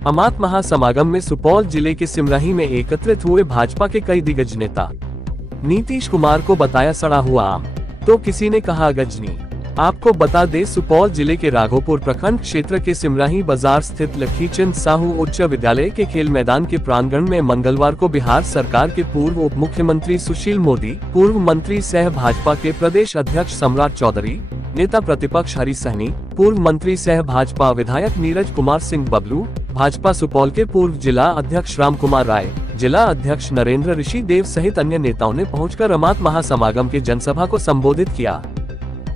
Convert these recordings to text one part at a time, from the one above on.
अमात महासमागम में सुपौल जिले के सिमरही में एकत्रित हुए भाजपा के कई दिग्गज नेता। नीतीश कुमार को बताया सड़ा हुआ आम, तो किसी ने कहा गजनी। आपको बता दे, सुपौल जिले के राघोपुर प्रखंड क्षेत्र के सिमरही बाजार स्थित लखीचंद साहू उच्च विद्यालय के खेल मैदान के प्रांगण में मंगलवार को बिहार सरकार के पूर्व उप मुख्यमंत्री सुशील मोदी, पूर्व मंत्री सह भाजपा के प्रदेश अध्यक्ष सम्राट चौधरी, नेता प्रतिपक्ष हरी सहनी, पूर्व मंत्री सह भाजपा विधायक नीरज कुमार सिंह बबलू, भाजपा सुपौल के पूर्व जिला अध्यक्ष राम कुमार राय, जिला अध्यक्ष नरेंद्र ऋषि देव सहित अन्य नेताओं ने पहुंचकर अमात महासमागम के जनसभा को संबोधित किया।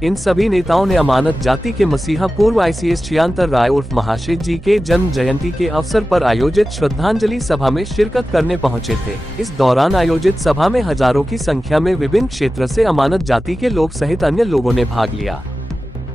इन सभी नेताओं ने अमानत जाति के मसीहा पूर्व ICS छियांतर राय उर्फ महाशय जी के जन्म जयंती के अवसर पर आयोजित श्रद्धांजलि सभा में शिरकत करने पहुंचे थे। इस दौरान आयोजित सभा में हजारों की संख्या में विभिन्न क्षेत्र से अमानत जाति के लोग सहित अन्य लोगों ने भाग लिया।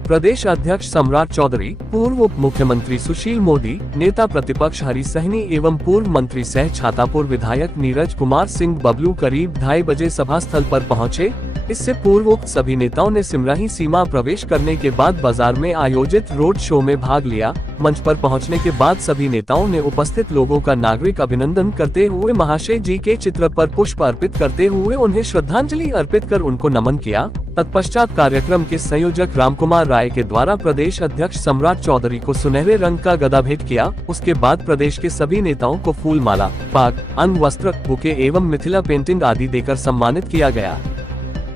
प्रदेश अध्यक्ष सम्राट चौधरी, पूर्व उप मुख्यमंत्री सुशील मोदी, नेता प्रतिपक्ष हरी सहनी एवं पूर्व मंत्री सह छातापुर विधायक नीरज कुमार सिंह बबलू करीब 2:30 बजे सभा स्थल पर पहुंचे। इससे पूर्व उक्त सभी नेताओं ने सिमरही सीमा प्रवेश करने के बाद बाजार में आयोजित रोड शो में भाग लिया। मंच पर पहुंचने के बाद सभी नेताओं ने उपस्थित लोगों का नागरिक अभिनंदन करते हुए महाशय जी के चित्र पर पुष्प अर्पित करते हुए उन्हें श्रद्धांजलि अर्पित कर उनको नमन किया। तत्पश्चात कार्यक्रम के संयोजक रामकुमार राय के द्वारा प्रदेश अध्यक्ष सम्राट चौधरी को सुनहरे रंग का गदा भेंट किया। उसके बाद प्रदेश के सभी नेताओं को फूल माला, पाग, अंग वस्त्र, बुके एवं मिथिला पेंटिंग आदि देकर सम्मानित किया गया।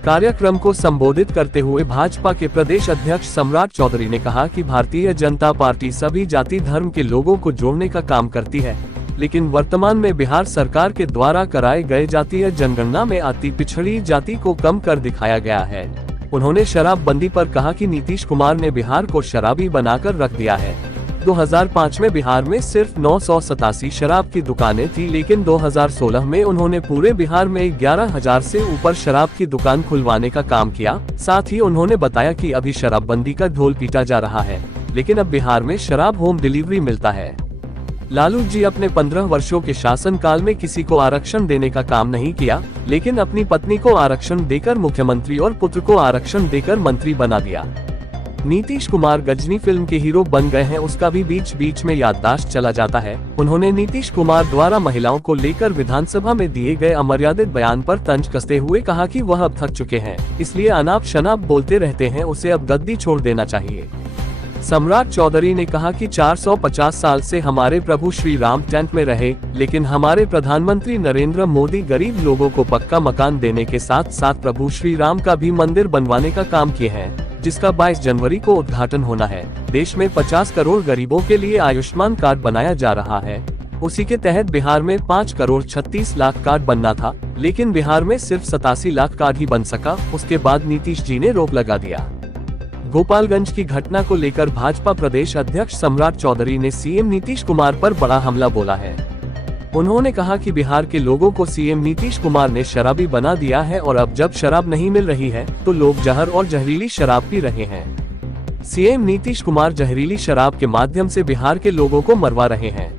कार्यक्रम को संबोधित करते हुए भाजपा के प्रदेश अध्यक्ष सम्राट चौधरी ने कहा कि भारतीय जनता पार्टी सभी जाति धर्म के लोगों को जोड़ने का काम करती है, लेकिन वर्तमान में बिहार सरकार के द्वारा कराए गए जातीय जनगणना में अति पिछड़ी जाति को कम कर दिखाया गया है। उन्होंने शराबबंदी पर कहा कि नीतीश कुमार ने बिहार को शराबी बनाकर रख दिया है। 2005 में बिहार में सिर्फ 987 शराब की दुकानें थी, लेकिन 2016 में उन्होंने पूरे बिहार में 11,000 से ऊपर शराब की दुकान खुलवाने का काम किया। साथ ही उन्होंने बताया कि अभी शराबबंदी का ढोल पीटा जा रहा है, लेकिन अब बिहार में शराब होम डिलीवरी मिलता है। लालू जी अपने 15 वर्षों के शासनकाल में किसी को आरक्षण देने का काम नहीं किया, लेकिन अपनी पत्नी को आरक्षण देकर मुख्यमंत्री और पुत्र को आरक्षण देकर मंत्री बना दिया। नीतीश कुमार गजनी फिल्म के हीरो बन गए हैं, उसका भी बीच बीच में याददाश्त चला जाता है। उन्होंने नीतीश कुमार द्वारा महिलाओं को लेकर विधानसभा में दिए गए अमर्यादित बयान पर तंज कसते हुए कहा कि वह अब थक चुके हैं, इसलिए अनाप शनाप बोलते रहते हैं, उसे अब गद्दी छोड़ देना चाहिए। सम्राट चौधरी ने कहा कि 450 साल से हमारे प्रभु श्री राम टेंट में रहे, लेकिन हमारे प्रधानमंत्री नरेंद्र मोदी गरीब लोगों को पक्का मकान देने के साथ साथ प्रभु श्री राम का भी मंदिर बनवाने का काम किए हैं, जिसका 22 जनवरी को उद्घाटन होना है। देश में 50 करोड़ गरीबों के लिए आयुष्मान कार्ड बनाया जा रहा है। उसी के तहत बिहार में 5 करोड़ 36 लाख कार्ड बनना था, लेकिन बिहार में सिर्फ 87 लाख कार्ड ही बन सका। उसके बाद नीतीश जी ने रोक लगा दिया। गोपालगंज की घटना को लेकर भाजपा प्रदेश अध्यक्ष सम्राट चौधरी ने सीएम नीतीश कुमार पर बड़ा हमला बोला है। उन्होंने कहा कि बिहार के लोगों को सीएम नीतीश कुमार ने शराबी बना दिया है और अब जब शराब नहीं मिल रही है तो लोग जहर और जहरीली शराब पी रहे हैं। सीएम नीतीश कुमार जहरीली शराब के माध्यम से बिहार के लोगों को मरवा रहे हैं।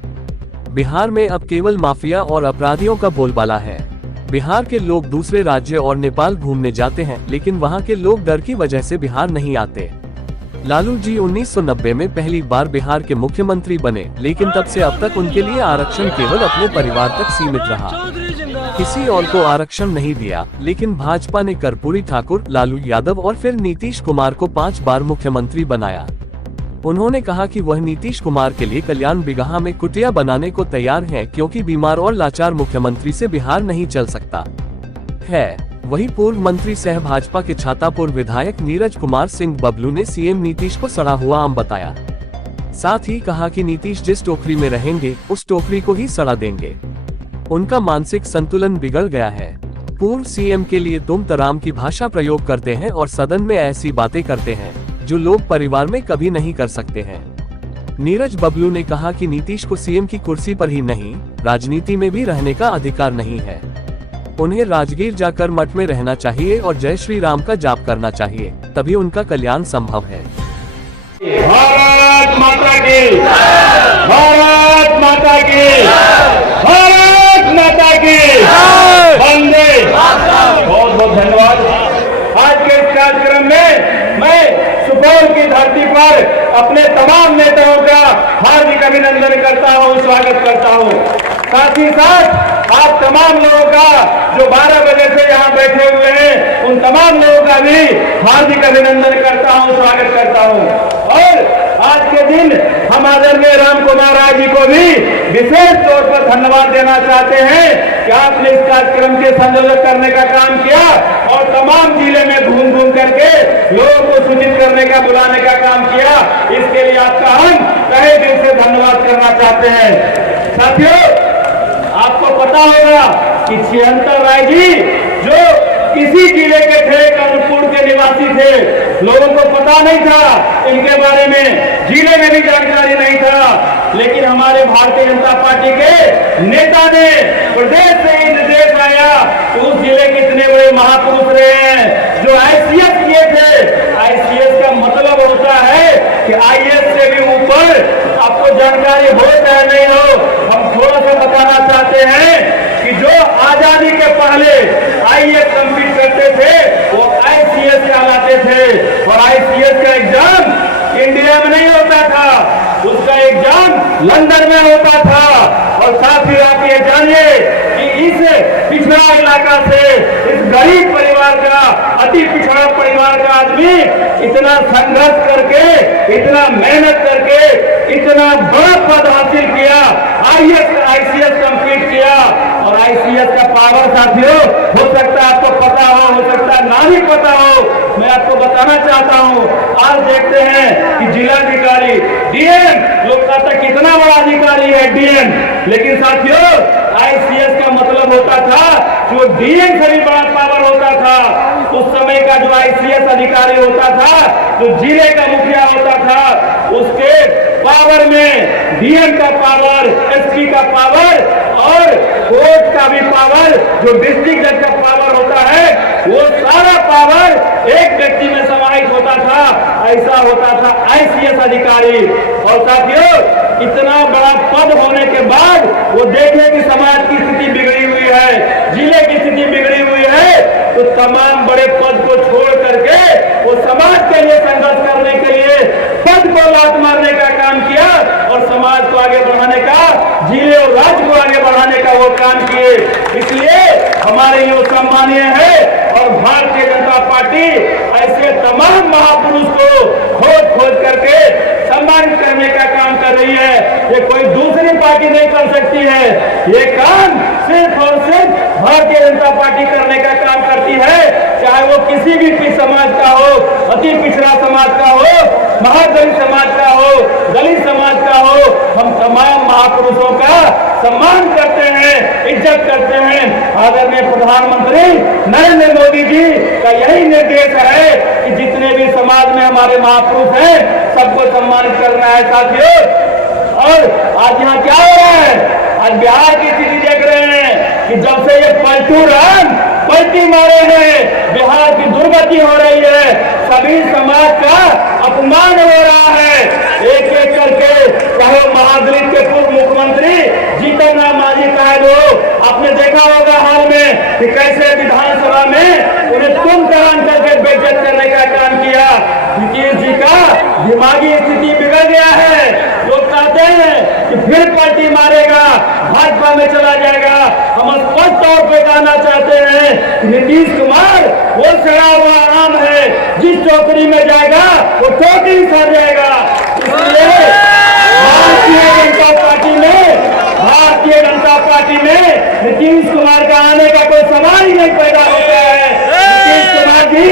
बिहार में अब केवल माफिया और अपराधियों का बोलबाला है। बिहार के लोग दूसरे राज्य और नेपाल घूमने जाते हैं, लेकिन वहां के लोग डर की वजह से बिहार नहीं आते। लालू जी 1990 में पहली बार बिहार के मुख्यमंत्री बने, लेकिन तब से अब तक उनके लिए आरक्षण केवल अपने परिवार तक सीमित रहा, किसी और को आरक्षण नहीं दिया। लेकिन भाजपा ने कर्पूरी ठाकुर, लालू यादव और फिर नीतीश कुमार को 5 बार मुख्यमंत्री बनाया। उन्होंने कहा कि वह नीतीश कुमार के लिए कल्याण बिगहा में कुटिया बनाने को तैयार हैं, क्योंकि बीमार और लाचार मुख्यमंत्री से बिहार नहीं चल सकता है। वही पूर्व मंत्री सह भाजपा के छातापुर विधायक नीरज कुमार सिंह बबलू ने सीएम नीतीश को सड़ा हुआ आम बताया। साथ ही कहा कि नीतीश जिस टोकरी में रहेंगे उस टोकरी को ही सड़ा देंगे। उनका मानसिक संतुलन बिगड़ गया है। पूर्व सीएम के लिए तुम तराम की भाषा प्रयोग करते हैं और सदन में ऐसी बातें करते हैं जो लोग परिवार में कभी नहीं कर सकते हैं। नीरज बबलू ने कहा कि नीतीश को सीएम की कुर्सी पर ही नहीं, राजनीति में भी रहने का अधिकार नहीं है। उन्हें राजगीर जाकर मठ में रहना चाहिए और जय श्री राम का जाप करना चाहिए, तभी उनका कल्याण संभव है। भारत माता की, भारत माता की, भारत माता की, वंदे। बहुत बहुत धन्यवाद। आज के इस कार्यक्रम में मैं सुपौल की धरती पर अपने तमाम नेताओं का हार्दिक अभिनंदन करता हूँ। साथ ही साथ आप तमाम लोगों का जो 12 बजे से यहाँ बैठे हुए हैं, उन तमाम लोगों का भी हार्दिक अभिनंदन करता हूँ, स्वागत करता हूँ। और आज के दिन हम आदरणीय राम कुमार राय जी को भी विशेष तौर पर धन्यवाद देना चाहते हैं कि आपने इस कार्यक्रम के संयोजन करने का काम किया और तमाम जिले में घूम घूम करके लोगों को सूचित करने का, बुलाने का काम किया। इसके लिए आपका हम तहे दिल से धन्यवाद करना चाहते हैं। साथियों, आपको पता होगा कि छिहत्तर राय जी जो इसी जिले के थे, कर्णपुर के निवासी थे, लोगों को पता नहीं था इनके बारे में, जिले में भी जानकारी नहीं था, लेकिन हमारे भारतीय जनता पार्टी के नेता ने प्रदेश से ही निर्देश आया कि उस जिले के इतने बड़े महापुरुष रहे हैं जो ICS किए थे। ICS का मतलब होता है कि IAS से भी ऊपर। आपको जानकारी हो चाहे नहीं हो, हम थोड़ा सा बताना चाहते हैं कि जो आजादी के पहले IAS कंप्लीट करते थे वो ICS कहलाते थे। और ICS का एग्जाम इंडिया में नहीं होता था, उसका एग्जाम लंदन में होता था। और साथ ही आप ये जानिए कि इस पिछड़ा इलाका से, इस गरीब परिवार का, अति पिछड़ा परिवार का आदमी इतना संघर्ष करके, इतना मेहनत करके, इतना बड़ा पद हासिल किया, ICS कंप्लीट किया। और ICS का पावर साथियों, हो सकता है आपको पता हो सकता है ना भी पता हो, मैं आपको बताना चाहता हूं। आज देखते हैं कि जिलाधिकारी, DM, लोग कहते हैं कितना बड़ा अधिकारी है DM, लेकिन साथियों ICS का मतलब होता था जो DM से भी बड़ा पावर होता था। उस समय का जो ICS अधिकारी होता था, जो जिले का मुखिया होता था, उसके पावर में DM का पावर, SP का पावर और कोर्ट का भी पावर, जो डिस्ट्रिक्ट जज का पावर होता है, वो सारा पावर एक व्यक्ति में समाहित होता था। ऐसा होता था ICS अधिकारी। और साथियों, इतना बड़ा पद होने के बाद वो देखे कि समाज की स्थिति बिगड़ी हुई है, जिले की स्थिति बिगड़ी हुई है, तो तमाम बड़े पद को छोड़ करके वो समाज के लिए संघर्ष करने के लिए पद को लात मारने का काम किया और समाज को आगे बढ़ाने का, जिले और राज्य को आगे बढ़ाने का वो काम किए। इसलिए हमारे ये सम्मानीय है। और भारतीय जनता पार्टी ऐसे तमाम महापुरुष को खोज खोज करके सम्मानित करने का काम कर रही है। ये कोई दूसरी पार्टी नहीं कर सकती है, ये काम सिर्फ और सिर्फ भारतीय जनता पार्टी करने का काम करती है। चाहे वो किसी भी समाज का हो, अति पिछड़ा समाज का हो, महादलित समाज का हो, दलित समाज का हो, हम तमाम महापुरुषों का सम्मान करते हैं, इज्जत करते हैं। आदरणीय प्रधानमंत्री नरेंद्र मोदी जी का यही निर्देश है कि जितने भी समाज में हमारे महापुरुष हैं, सबको सम्मानित करना है साथियों। और आज यहाँ क्या हो रहा है? आज बिहार की स्थिति देख रहे हैं कि जब से ये पलटी मारे हैं, बिहार की दुर्गति हो रही है, सभी समाज का अपमान हो रहा है। एक एक करके, चाहे महादलित के पूर्व मुख्यमंत्री जीतन राम मांझी साहब हो, आपने देखा होगा हाल में कि कैसे विधानसभा में उन्हें कुंभकर्ण करके बेइज्जत करने का काम किया। नीतीश जी का दिमागी स्थिति बिगड़ गया है। लोग कहते हैं कि फिर पार्टी मारेगा, भाजपा में चला जाएगा। हम स्पष्ट तौर पर कहना चाहते हैं कि नीतीश कुमार वो सड़ा हुआ आम है, जिस टोकरी में जाएगा वो टोकरी सड़ जाएगा। इसलिए भारतीय जनता पार्टी में नीतीश कुमार का आने का कोई सवाल ही नहीं पैदा होता है। नीतीश कुमार जी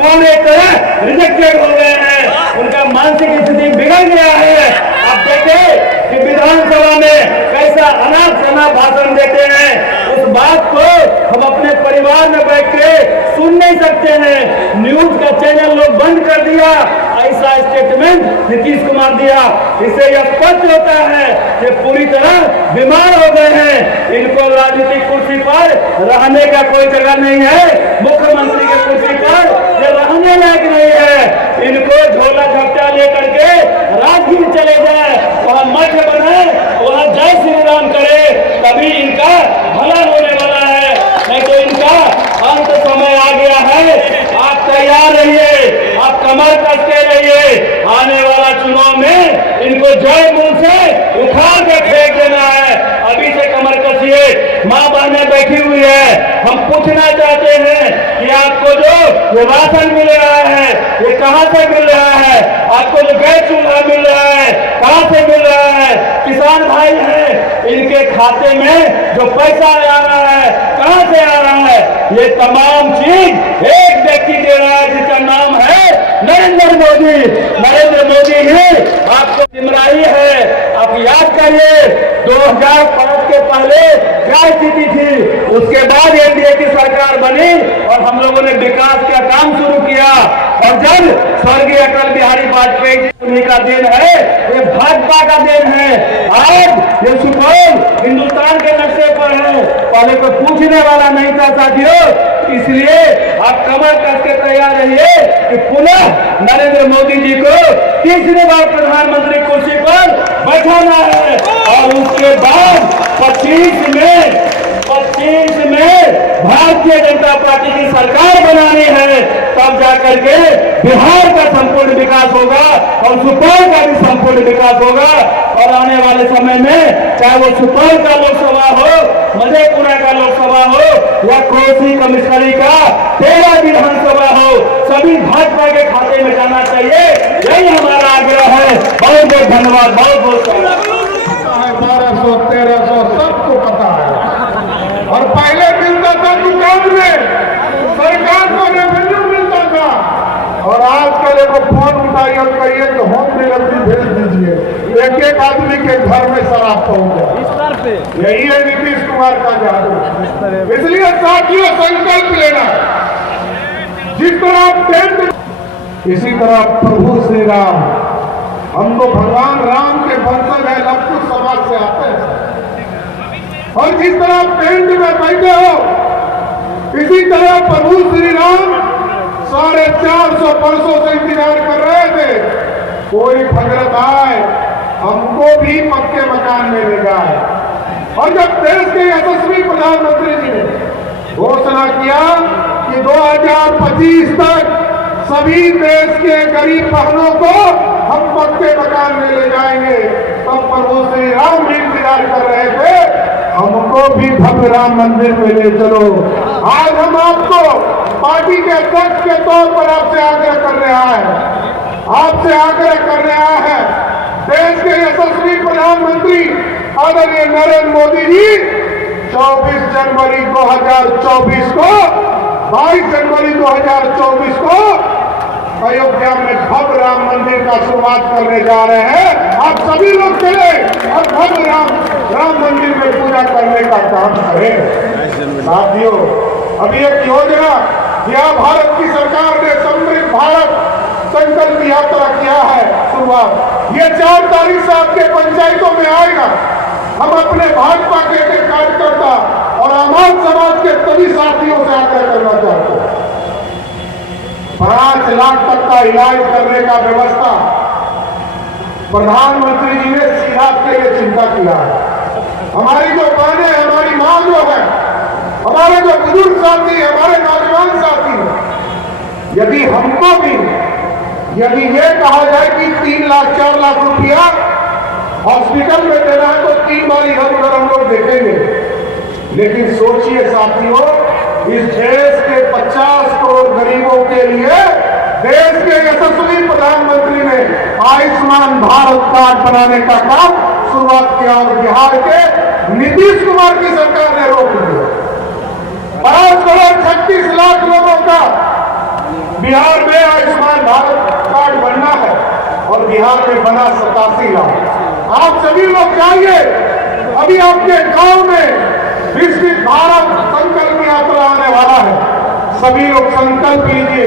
पूरी तरह रिजेक्टेड हो गए हैं, उनका मानसिक स्थिति बिगड़ गया है। आप देखें कि विधानसभा में कैसा अनाप शनाप भाषण देते हैं, उस बात को हम अपने परिवार में बैठ के सुन नहीं सकते हैं। न्यूज का चैनल लोग बंद कर दिया, ऐसा स्टेटमेंट नीतीश कुमार दिया। इससे यह स्पष्ट होता है कि पूरी तरह बीमार हो गए हैं। इनको राजनीतिक कुर्सी पर रहने का कोई जगह नहीं है, मुख्यमंत्री की कुर्सी पर ये रहने लायक नहीं है। इनको झोला झपटा लेकर के राजगीर चले जाए, वहां मठ बनाए, वहां जय श्री राम करे, तभी इनका भला होने वाला है। नहीं तो इनका अंत समय आ गया है। आप तैयार रहिए, आप कमर कसके रहिए। आने वाला चुनाव में इनको जड़ मूल से उखाड़ के फेंक देना है। अभी से कमर कसी बैठी हुई है, हम पूछना चाहते हैं कि आपको जो ये राशन मिल रहा है ये कहां से मिल रहा है? आपको जो गैस चूल्हा मिल रहा है कहां से मिल रहा है? किसान भाई हैं, इनके खाते में जो पैसा आ रहा है कहां से आ रहा है? ये तमाम चीज एक व्यक्ति दे रहा है जिसका नाम है नरेंद्र मोदी। नरेंद्र मोदी ही आपको सिमराही है। आप याद करिए 2005 के पहले क्या स्थिति थी, उसके बाद एनडीए की सरकार बनी और हम लोगों ने विकास का काम शुरू किया। और जब स्वर्गीय अटल बिहारी वाजपेयी जी उन्हीं का देन है, ये भाजपा का देन है। आज ये सुपौल हिंदुस्तान के नक्शे पर है, पहले कोई पूछने वाला नहीं था साथियों। इसलिए आप कमर कस के तैयार रहिए कि पुनः नरेंद्र मोदी जी को तीसरी बार प्रधानमंत्री कुर्सी पर बैठाना है और उसके बाद 25 में भारतीय जनता पार्टी की सरकार बनानी है। तब जाकर के बिहार का संपूर्ण विकास होगा और सुपौल का भी संपूर्ण विकास होगा। और आने वाले समय में चाहे वो सुपौल का लोकसभा हो, मधेपुरा का लोकसभा हो या कोसी कमिश्नरी का 13 विधानसभा हो, सभी भाजपा के खाते में जाना चाहिए। यही हमारा आग्रह है। बहुत बहुत धन्यवाद। बहुत बहुत 1200 1300 सबको पता है। और पहले मिलता था दुकान में, सरकार को रेवेन्यू मिलता था। और आजकल एक फोन उठाइए और कहिए कि होम डिलीवरी भेज दीजिए, एक आदमी के घर में शराब पहुंच जाए। यही है नीतीश कुमार का जादू। इसलिए साथियों संकल्प लेना, जिस तरह टेंट इसी तरह प्रभु श्री राम, हम तो भगवान राम के वंशज है, लक्ष्मण समाज से आते हैं। और जिस तरह टेंट में बैठे हो, इसी तरह प्रभु श्री राम 450 वर्षों से इंतजार कर रहे थे कोई भगत आए हमको भी पक्के मकान में ले जाए। और जब देश के यशस्वी प्रधानमंत्री जी ने घोषणा किया कि 2025 तक सभी देश के गरीब बहनों को हम पक्के मकान में ले जाएंगे, तब प्रभु श्री राम भी इंतजार कर रहे थे हमको भी भव्य राम मंदिर में ले चलो। आज हम आपको पार्टी के अध्यक्ष के तौर पर आपसे आग्रह कर रहा है, देश के यशस्वी प्रधानमंत्री आदरणीय नरेंद्र मोदी जी 24 जनवरी 2024 को 22 जनवरी 2024 को अयोध्या में भव्य राम मंदिर का शुरुआत करने जा रहे हैं। आप सभी लोग चले और भव्य राम मंदिर में पूजा करने का काम करें। साथियों, अभी एक योजना यह भारत की सरकार ने समृद्ध भारत संकल्प यात्रा किया है शुरुआत। ये 4 तारीख से आपके पंचायतों में आएगा। हम अपने भाजपा के कार्यकर्ता और आम समाज के सभी साथियों से आग्रह करना चाहते हैं, 5 लाख तक का इलाज करने का व्यवस्था प्रधानमंत्री जी ने सीधा के लिए चिंता किया है। हमारी जो बहनें, हमारी मां जो है, हमारे जो बुजुर्ग साथी, हमारे नौजवान साथी, यदि हमको भी यदि ये कहा जाए कि 3 लाख 4 लाख रुपया हॉस्पिटल में देना है तो 3 बार इधर उधर हम लोग देखेंगे। लेकिन सोचिए साथियों, इस देश के 50 करोड़ गरीबों के लिए देश के यशस्वी प्रधानमंत्री ने आयुष्मान भारत कार्ड बनाने का काम शुरुआत किया और बिहार के नीतीश कुमार की सरकार ने रोक दिया। 5 करोड़ 36 लाख लोगों का बिहार में आयुष्मान भारत कार्ड बनना है और बिहार में बना 87 लाख। आप सभी लोग जाइए, अभी आपके गांव में विकसित भारत संकल्प यात्रा आने वाला है। सभी लोग संकल्प लीजिए,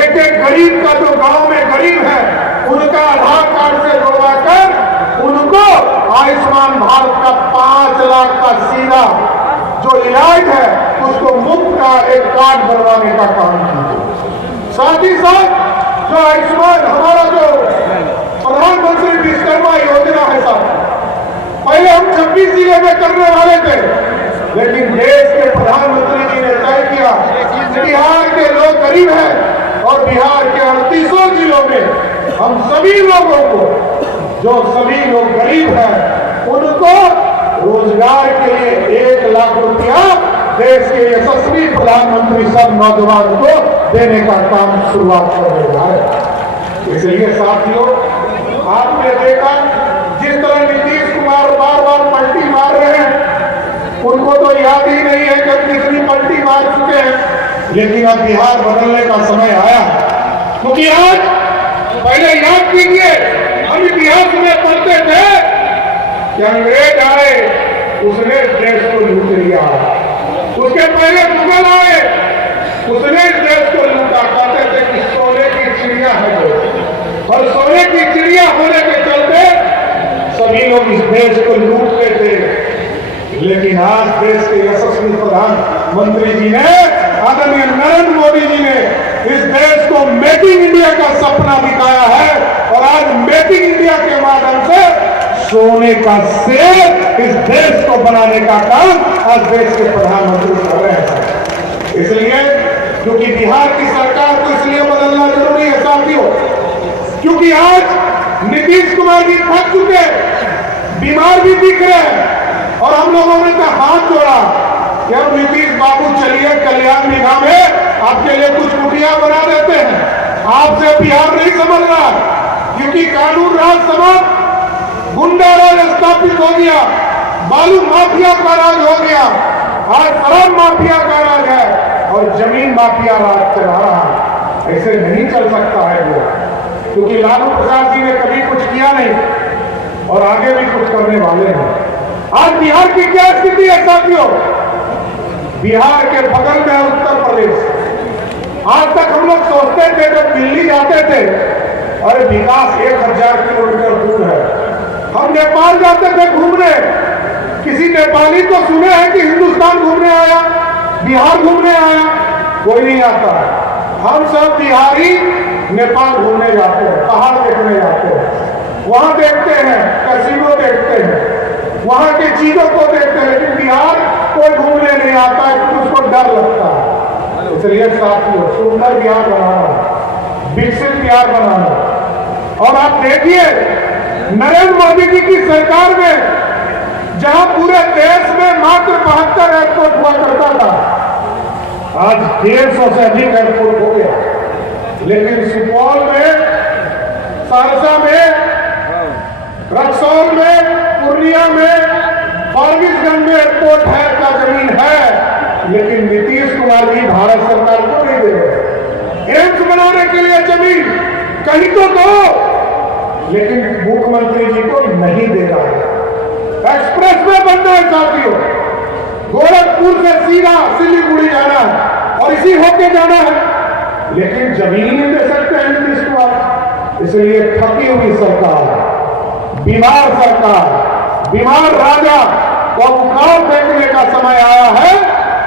एक एक गरीब का जो गांव में गरीब है उनका आधार कार्ड से जोड़वाकर उनको आयुष्मान भारत का 5 लाख का सीधा जो इलाज है उसको मुफ्त का एक कार्ड बनवाने का काम कीजिए। साथ ही साथ जो आयुष्मान हमारा जो प्रधानमंत्री विश्वकर्मा योजना है साहब, पहले हम 26 जिले में करने वाले थे, लेकिन देश के प्रधानमंत्री जी ने तय किया बिहार के लोग गरीब हैं और बिहार के 38 जिलों में हम सभी लोगों को, जो सभी लोग गरीब हैं उनको रोजगार के लिए 1 लाख रुपया देश के यशस्वी प्रधानमंत्री सब नौजवान को देने का काम शुरुआत कर रहा है। इसलिए साथियों, आपने देखा जिस तरह नीतीश कुमार बार बार पलटी मार रहे हैं, उनको तो याद ही नहीं है कि कितनी पलटी मार चुके हैं। लेकिन अब बिहार बदलने का समय आया, क्योंकि आज पहले याद कीजिए, हम इतिहास में पढ़ते थे कि अंग्रेज आए, उसने देश को लूट लिया। उसके पहले मुगल आए, उसने इस देश को लूटा। कहते थे कि सोने की चिड़िया है वो, और सोने की चिड़िया होने के चलते सभी लोग इस देश को लूटते थे। लेकिन आज देश के यशस्वी प्रधानमंत्री जी ने, आदरणीय नरेंद्र मोदी जी ने इस देश को मेकिंग इंडिया का सपना दिखाया है, और आज मेकिंग इंडिया के माध्यम से सोने का शेर इस देश को बनाने का काम आज देश के प्रधानमंत्री कर रहे हैं। इसलिए क्योंकि बिहार की सरकार को इसलिए बदलना जरूरी है साथियों, क्योंकि आज नीतीश कुमार जी थक चुके, बीमार भी दिख रहे हैं, और हम लोगों ने तो हाथ जोड़ा कि अब नीतीश बाबू चलिए कल्याण निगाह में आपके लिए कुछ कुटिया बना देते हैं। आपसे बिहार नहीं समझ रहा, क्योंकि कानून राज समाज, गुंडा राज स्थापित हो गया, बालू माफिया का राज हो गया, आज शराब माफिया का राज है, और जमीन माफिया राज चला रहा है। ऐसे नहीं चल सकता है वो, क्योंकि लालू प्रसाद जी ने कभी कुछ किया नहीं और आगे भी कुछ करने वाले हैं। आज बिहार की क्या स्थिति है साथियों? बिहार के बगल में है उत्तर प्रदेश। आज तक हम लोग सोचते थे, जब दिल्ली जाते थे, अरे विकास 1000 किलोमीटर दूर है। हम नेपाल जाते थे घूमने, किसी नेपाली को सुने हैं कि हिंदुस्तान घूमने आया, बिहार घूमने आया? कोई नहीं आता है। हम सब बिहारी नेपाल घूमने जाते हैं, पहाड़ देखने जाते हैं, वहां देखते हैं, कैसीनो देखते हैं, वहां की चीजों को देखते हैं, लेकिन बिहार कोई घूमने नहीं आता है, क्योंकि उसको डर लगता है। इसलिए साथियों, सुंदर बिहार बनाना, विकसित बिहार बनाना। और आप देखिए नरेंद्र मोदी जी की सरकार में, जहां पूरे देश में मात्र 72 एयरपोर्ट हुआ करता था, आज 150 से अधिक एयरपोर्ट हो गया। लेकिन सुपौल में, सहरसा में, रक्सौल में, पूर्णिया में, फारबिसगंज में एयरपोर्ट है का जमीन है, लेकिन नीतीश कुमार जी भारत सरकार को नहीं दे रहे। एम्स बनाने के लिए जमीन कहीं तो दो, लेकिन मुख्यमंत्री जी को नहीं दे रहा है। एक्सप्रेस वे बनना है साथियों, गोरखपुर से सीधा सिलीगुड़ी जाना है और इसी होके जाना है, लेकिन जमीन नहीं दे सकते हैं नीतीश कुमार। इसलिए थकी हुई सरकार, बीमार सरकार, बीमार राजा को उखाड़ फेंकने का समय आया है।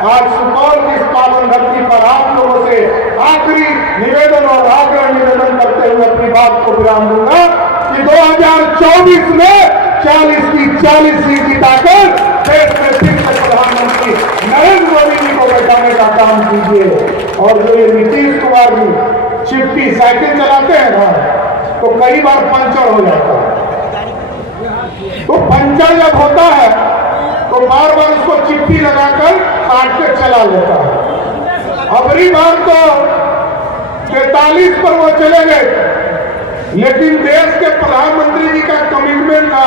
आज सुपौल की इस पावन धरती पर आप लोगों से आखिरी निवेदन और आग्रह निवेदन करते हुए अपनी बात को विराम दूंगा कि 2024 में 40 की 40 सीट जीताकर देश में फिर से प्रधानमंत्री नरेंद्र मोदी जी को बैठाने का काम कीजिए। और जो ये नीतीश कुमार जी चिपटी साइकिल चलाते हैं ना, तो कई बार पंचर हो जाता है। तो पंचर जब होता है तो बार बार उसको चिट्ठी लगाकर काट के चला लेता है। अबरी बार तो 43 पर वो चले गए, लेकिन देश के प्रधानमंत्री जी का कमिटमेंट था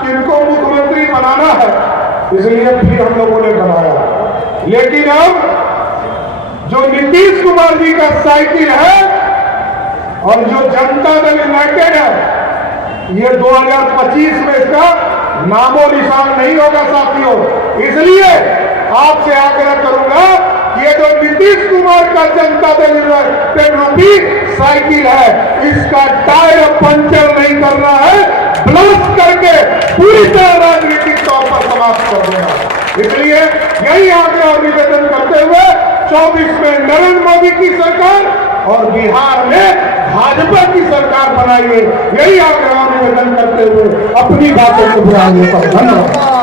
कि इनको मुख्यमंत्री बनाना है, इसलिए फिर हम लोगों ने बनाया। लेकिन अब जो नीतीश कुमार जी का साइकिल है और जो जनता दल यूनाइटेड है, ये 2025 में इसका नामो निशान नहीं होगा साथियों। इसलिए आपसे आग्रह करूंगा कि ये जो नीतीश कुमार का जनता दल यूनाइटेड रूपी साइकिल है, इसका टायर पंचर नहीं करना है, ब्लास्ट करके पूरी तरह राजनीतिक तौर पर समाप्त कर देना। इसलिए यही आग्रह और निवेदन करते हुए 24 में नरेंद्र मोदी की सरकार और बिहार में भाजपा की सरकार बनाइए, यही आग्रह और निवेदन करते हुए अपनी बातों को बुरा लेता हूं। धन्यवाद।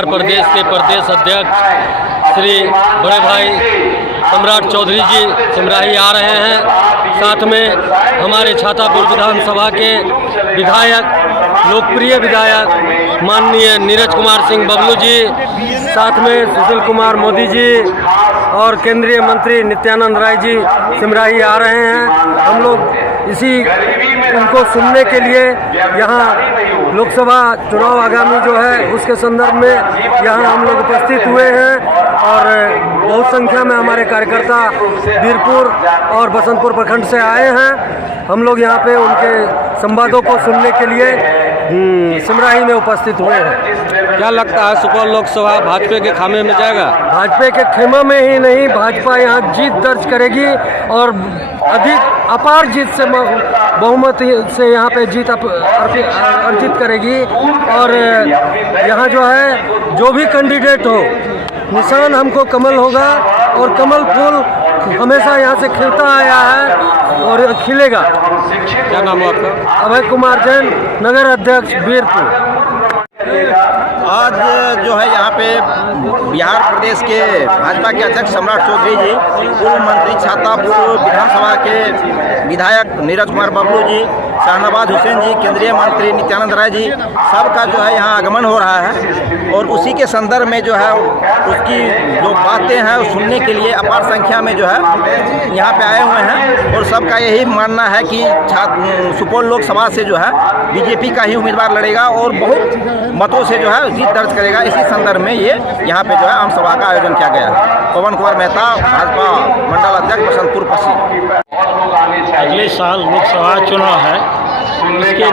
बिहार प्रदेश के प्रदेश अध्यक्ष श्री बड़े भाई सम्राट चौधरी जी सिमराही आ रहे हैं। साथ में हमारे छातापुर विधानसभा के विधायक, लोकप्रिय विधायक माननीय नीरज कुमार सिंह बबलू जी, साथ में सुशील कुमार मोदी जी और केंद्रीय मंत्री नित्यानंद राय जी सिमराही आ रहे हैं। हम लोग इसी उनको सुनने के लिए यहाँ लोकसभा चुनाव आगामी जो है उसके संदर्भ में यहाँ हम लोग उपस्थित हुए हैं और बहुत संख्या में हमारे कार्यकर्ता वीरपुर और बसंतपुर प्रखंड से आए हैं। हम लोग यहाँ पे उनके संवादों को सुनने के लिए सिमराही में उपस्थित हुए हैं। क्या लगता है सुपौल लोकसभा भाजपा के खामे में जाएगा? भाजपा के खेमे में ही नहीं, भाजपा यहाँ जीत दर्ज करेगी और अधिक अपार जीत से बहुमत से यहाँ पे जीत अर्जित करेगी। और यहाँ जो है जो भी कैंडिडेट हो, निशान हमको कमल होगा और कमल फूल हमेशा यहाँ से खिलता आया है और खिलेगा। क्या नाम है आपका? अभय कुमार जैन, नगर अध्यक्ष वीरपुर। आज जो है यहाँ पे बिहार प्रदेश के भाजपा के अध्यक्ष सम्राट चौधरी जी, पूर्व मंत्री छातापुर विधानसभा के विधायक नीरज कुमार बबलू जी, शाहनवाज हुसैन जी, केंद्रीय मंत्री नित्यानंद राय जी, सबका जो है यहाँ आगमन हो रहा है और उसी के संदर्भ में जो है उसकी जो बातें हैं वो सुनने के लिए अपार संख्या में जो है यहाँ पे आए हुए हैं और सबका यही मानना है कि सुपौल लोकसभा से जो है बीजेपी का ही उम्मीदवार लड़ेगा और बहुत मतों से जो है जीत दर्ज करेगा। इसी संदर्भ में ये यहाँ पे जो है आम सभा का आयोजन किया गया है। पवन कुमार मेहता, भाजपा मंडल अध्यक्ष, बसंतपुर पश्चिम। अगले साल लोकसभा चुनाव है, इसके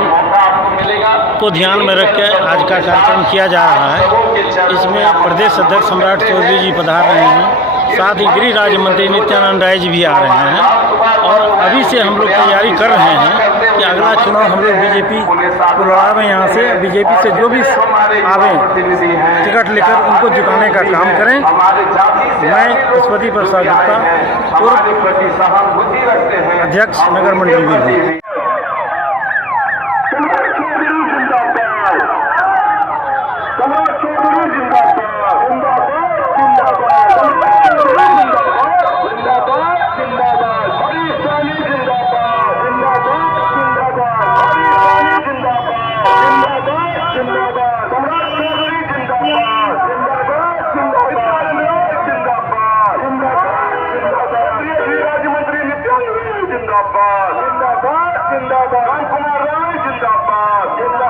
को ध्यान में रख के आज का कार्यक्रम किया जा रहा है। इसमें प्रदेश अध्यक्ष सम्राट चौधरी जी पधार रहे हैं, साथ ही गृह राज्य मंत्री नित्यानंद राय जी भी आ रहे हैं और अभी से हम लोग तैयारी कर रहे हैं कि अगला चुनाव हम लोग बीजेपी को लड़ावें। यहाँ से बीजेपी से जो भी आवे टिकट लेकर उनको जिताने का काम करें। मैं पशुपति प्रसाद गुप्ता, पूर्व अध्यक्ष नगर मंडल वीरपुर। जिंदाबाद जिंदाबाद जिंदाबाद, कुमार राय जिंदाबाद।